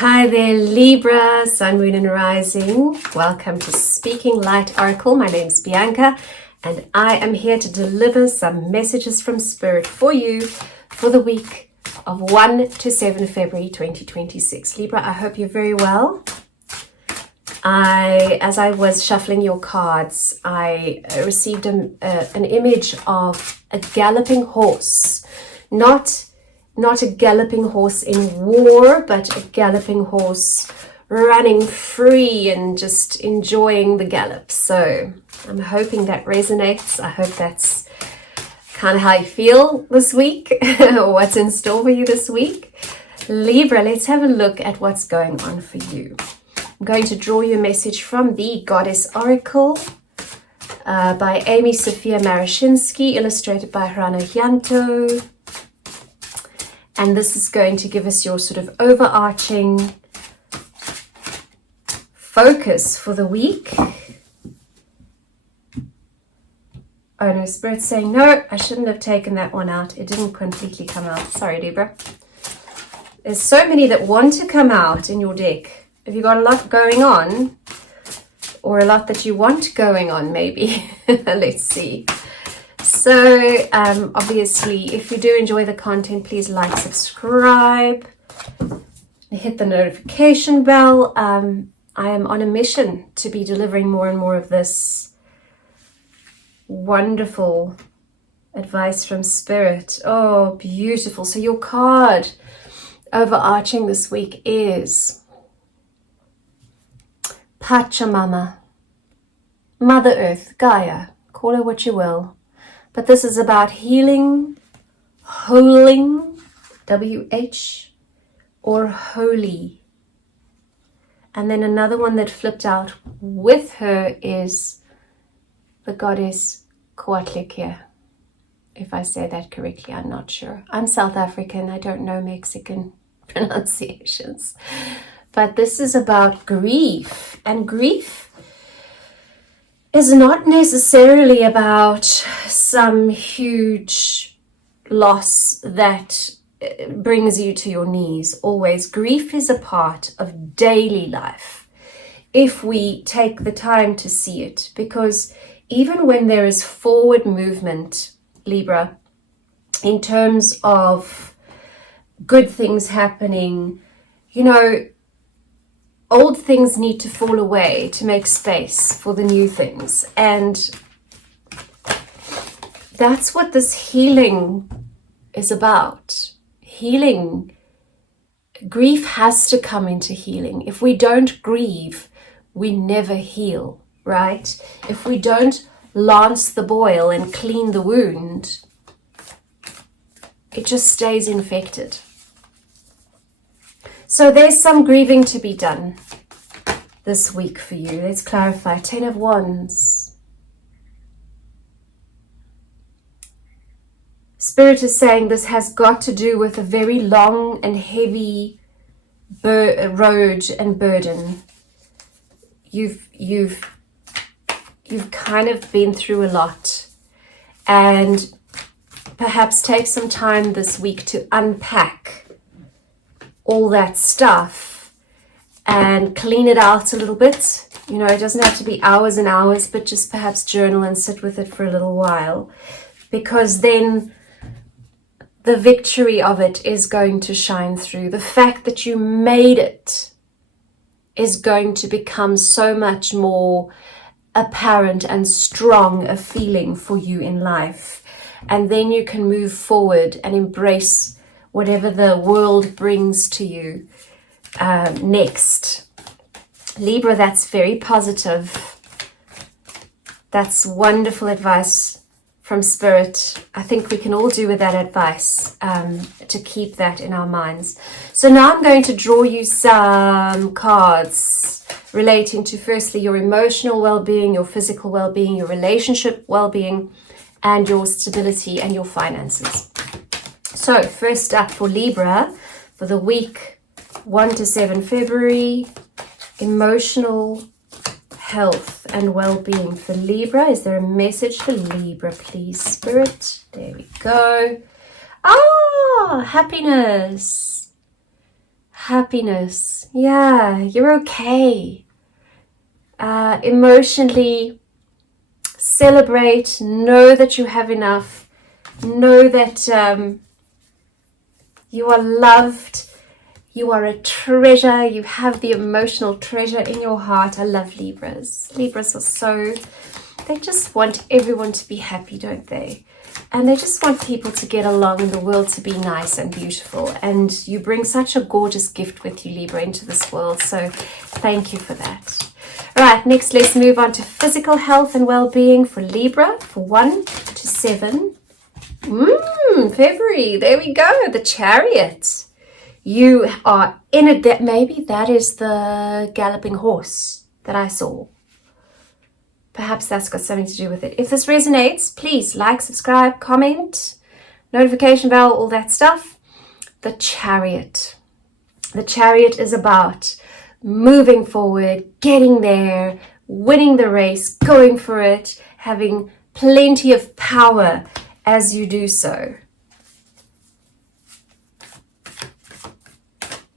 Hi there, Libra, Sun, Moon and Rising. Welcome to Speaking Light Oracle. My name is Bianca and I am here to deliver some messages from Spirit for you for the week of 1 to 7 February 2026. Libra, I hope you're very well. As I was shuffling your cards, I received an image of a galloping horse, not a galloping horse in war, but a galloping horse running free and just enjoying the gallop. So I'm hoping that resonates. I hope that's kind of how you feel this week, or what's in store for you this week. Libra, let's have a look at what's going on for you. I'm going to draw you a message from the Goddess Oracle by Amy Sophia Marashinsky, illustrated by Hrana Hyanto. And this is going to give us your sort of overarching focus for the week. Oh no, Spirit's saying, no, I shouldn't have taken that one out. It didn't completely come out. Sorry, Libra. There's so many that want to come out in your deck. Have you got a lot going on? Or a lot that you want going on, maybe? Let's see. So, obviously, if you do enjoy the content, please like, subscribe, hit the notification bell. I am on a mission to be delivering more and more of this wonderful advice from Spirit. Oh, beautiful. So your card overarching this week is Pachamama, Mother Earth, Gaia, call her what you will. But this is about healing, holing, W-H, or holy. And then another one that flipped out with her is the goddess Coatlicue. If I say that correctly, I'm not sure. I'm South African, I don't know Mexican pronunciations. But this is about grief, and grief is not necessarily about some huge loss that brings you to your knees. Always, grief is a part of daily life if we take the time to see it, because even when there is forward movement, Libra, in terms of good things happening, you know, old things need to fall away to make space for the new things. And that's what this healing is about. Healing. Grief has to come into healing. If we don't grieve, we never heal, right? If we don't lance the boil and clean the wound, it just stays infected. So there's some grieving to be done this week for you. Let's clarify. 10 of Wands. Spirit is saying this has got to do with a very long and heavy road and burden. You've kind of been through a lot, and perhaps take some time this week to unpack all that stuff and clean it out a little bit. You know, it doesn't have to be hours and hours, but just perhaps journal and sit with it for a little while, because then the victory of it is going to shine through. The fact that you made it is going to become so much more apparent and strong a feeling for you in life. And then you can move forward and embrace whatever the world brings to you next. Libra, that's very positive. That's wonderful advice from Spirit. I think we can all do with that advice, to keep that in our minds. So now I'm going to draw you some cards relating to, firstly, your emotional well-being, your physical well-being, your relationship well-being, and your stability and your finances. So first up for Libra, for the week 1 to 7 February, emotional health and well-being for Libra. Is there a message for Libra, please, Spirit? There we go. Ah, happiness. happiness. Yeah, you're okay. Emotionally celebrate, know that you have enough, know that you are loved, you are a treasure, you have the emotional treasure in your heart. I love Libras. Libras are so, they just want everyone to be happy, don't they? And they just want people to get along and the world to be nice and beautiful. And you bring such a gorgeous gift with you, Libra, into this world. So thank you for that. All right, next let's move on to physical health and well-being for Libra for 1 to 7. February, there we go, the Chariot. You are in it. That maybe that is the galloping horse that I saw. Perhaps that's got something to do with it. If this resonates, please like, subscribe, comment, notification bell, all that stuff. The Chariot. The Chariot is about moving forward, getting there, winning the race, going for it, having plenty of power as you do so.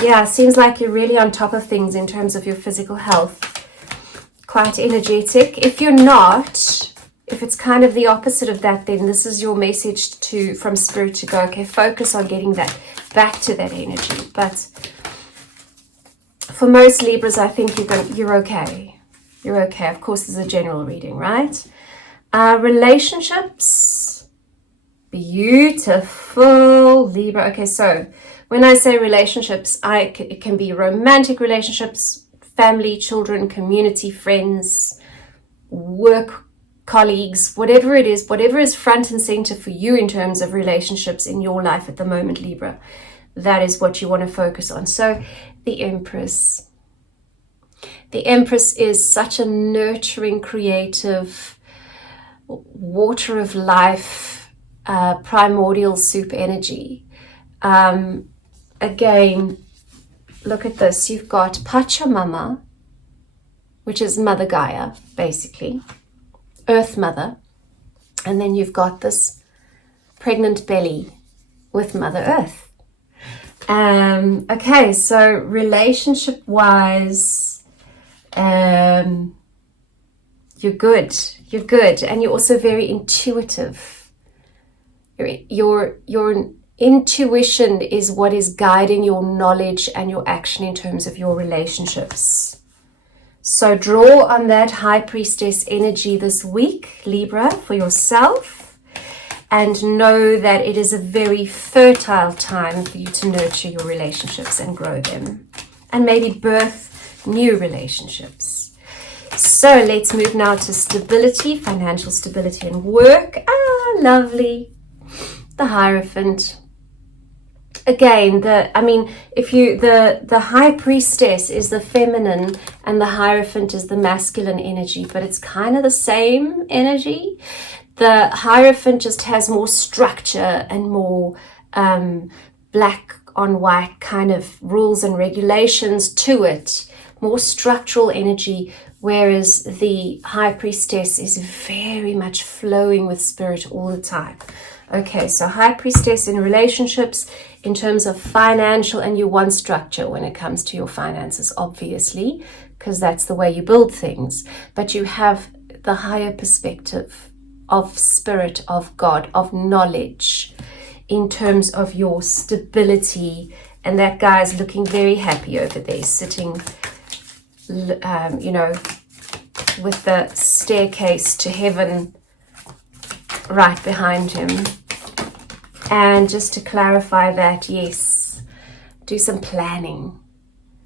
Yeah, seems like you're really on top of things in terms of your physical health. Quite energetic. If you're not, if it's kind of the opposite of that, then this is your message from Spirit to go, okay, focus on getting that back to that energy. But for most Libras, I think you're okay. You're okay. Of course, this is a general reading, right? Relationships. Beautiful, Libra. Okay, so when I say relationships, it can be romantic relationships, family, children, community, friends, work colleagues, whatever it is, whatever is front and center for you in terms of relationships in your life at the moment, Libra, that is what you want to focus on. So the Empress. The Empress is such a nurturing, creative, water of life, primordial soup energy. Again, look at this. You've got Pachamama, which is Mother Gaia, basically, Earth Mother. And then you've got this pregnant belly with Mother Earth. Okay, so relationship-wise, you're good. You're good. And you're also very intuitive. Your intuition is what is guiding your knowledge and your action in terms of your relationships. So draw on that High Priestess energy this week, Libra, for yourself, and know that it is a very fertile time for you to nurture your relationships and grow them, and maybe birth new relationships. So let's move now to stability, financial stability and work. Lovely. The Hierophant. Again, the High Priestess is the feminine and the Hierophant is the masculine energy, but it's kind of the same energy. The Hierophant just has more structure and more black on white kind of rules and regulations to it, more structural energy, whereas the High Priestess is very much flowing with Spirit all the time. Okay, so High Priestess in relationships, in terms of financial, and you want structure when it comes to your finances, obviously, because that's the way you build things. But you have the higher perspective of Spirit, of God, of knowledge, in terms of your stability. And that guy is looking very happy over there, sitting, with the staircase to heaven right behind him. And just to clarify that, yes, do some planning.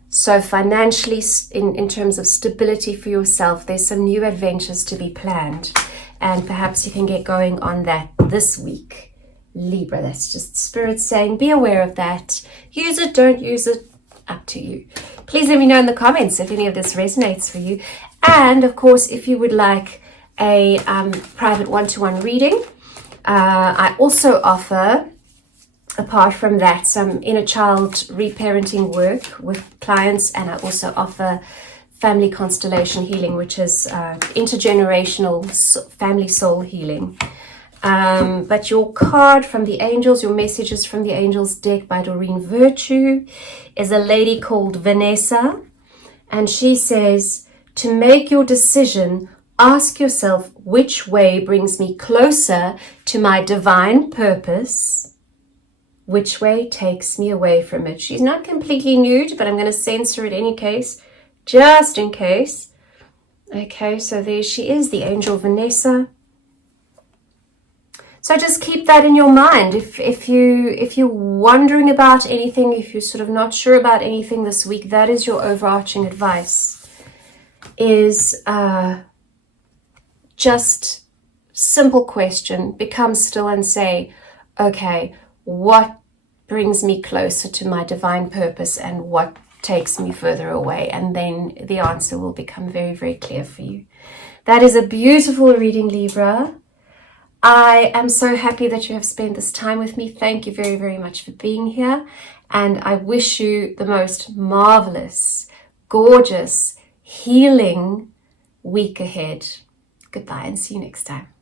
So financially, in terms of stability for yourself, there's some new adventures to be planned. And perhaps you can get going on that this week, Libra. That's just Spirit saying, be aware of that. Use it, don't use it, up to you. Please let me know in the comments if any of this resonates for you. And of course, if you would like a private one-to-one reading, I also offer, apart from that, some inner child reparenting work with clients, and I also offer family constellation healing, which is intergenerational family soul healing. But your card from the angels, your messages from the angels deck by Doreen Virtue, is a lady called Vanessa. And she says, to make your decision, ask yourself which way brings me closer to my divine purpose, which way takes me away from it. She's not completely nude, but I'm going to censor it any case, just in case. Okay, so there she is, the angel Vanessa. So just keep that in your mind. If you're wondering about anything, if you're sort of not sure about anything this week, that is your overarching advice. Is just simple question. Become still and say, okay, what brings me closer to my divine purpose and what takes me further away? And then the answer will become very, very clear for you. That is a beautiful reading, Libra. I am so happy that you have spent this time with me. Thank you very, very much for being here. And I wish you the most marvelous, gorgeous, healing week ahead. Goodbye and see you next time.